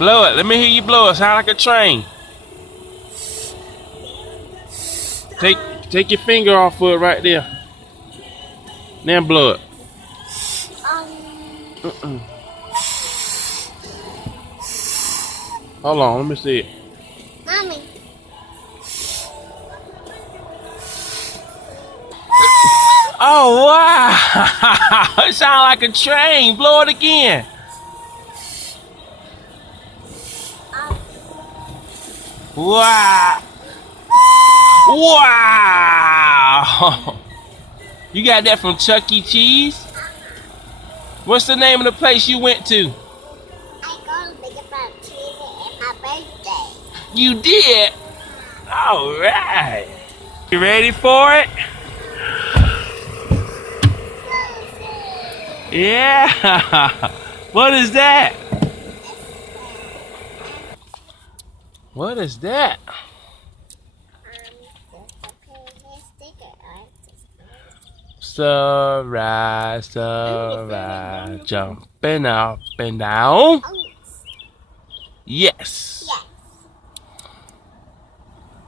Blow it. Let me hear you blow it. Sound like a train. Take your finger off of it right there. Then blow it. Hold on, let me see it. Mommy. Oh wow! It sounds like a train. Blow it again. Wow! Wow! You got that from Chuck E. Cheese? What's the name of the place you went to? I go to Big About Cheese at my birthday. You did? All right. You ready for it? Yeah. What is that? What is that? Sunrise, sunrise, jumping up and down. Yes. Yeah.